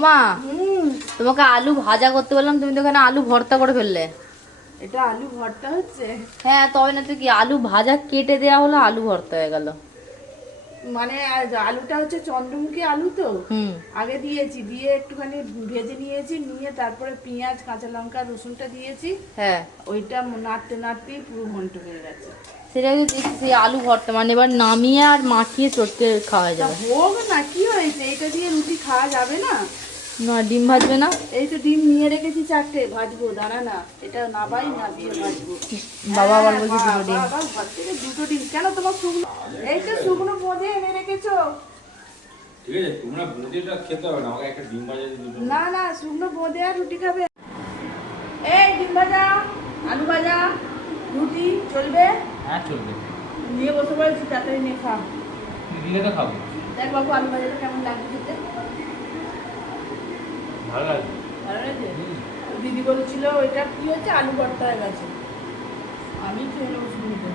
ওমা, তোমাকে আলু ভাজা করতে বললাম, তুমি তো এখানে আলু ভর্তা করে ফেললে। এটা আলু ভর্তা হচ্ছে? হ্যাঁ, তবে না তো কি, আলু ভাজা কেটে দেওয়া হলো, আলু ভর্তা হয়ে গেল। মানে আলুটা হচ্ছে চন্দ্রমুখী আলু তো, হুম। আগে দিয়েছি, দিয়ে একটুখানি ভেজে নিয়েছি, নিয়ে তারপরে পেঁয়াজ কাঁচা লঙ্কা রসুনটা দিয়েছি। হ্যাঁ, ওইটা নাড়তে নাড়তেই পুরো ঘন্ট হয়ে গেছে। সেটাই তো দেখছি, সেই আলু ভর্তা মানে এবার নামিয়ে আর মাখিয়ে চটকে খাওয়া তা যাবে। হোক না, কি হয়েছে, এটা দিয়ে রুটি খাওয়া যাবে না? না, ডিম ভাজবে না? এই তো ডিম নিয়ে রেখেছি চারটে, ভাজবো, দাঁড়া না, এটা নাবাই না দিয়ে ভাজবো। বাবা আবার হ্যাঁ, বলছে দুটো ডিম। বাবা ঘর থেকে দুটো ডিম কেন, তোমার শুকনো, এই তো শুকনো বোঁদে এনে রেখেছো। ঠিক আছে, তোমরা বুটিটা খেতে হবে না, আমাকে একটা ডিম ভাজা দিয়ে দুটো। না না, শুকনো বোঁদে আর রুটি খাবে? এই ডিম ভাজা, আলু ভাজা, রুটি চলবে? হ্যাঁ চলবে। নিয়ে বসে পড়েছি, তাড়াতাড়ি নিয়ে খা। দিলে তো খাবো। দেখ বাবু, আলু ভাজাটা কেমন লাগছে খেতে? ভালো লাগে। ভালো লাগছে? দিদি বলেছিল ওইটা কি হচ্ছে, আলু ভর্তা হয়ে গেছে। আমি খেয়ে নেবো শুনতে।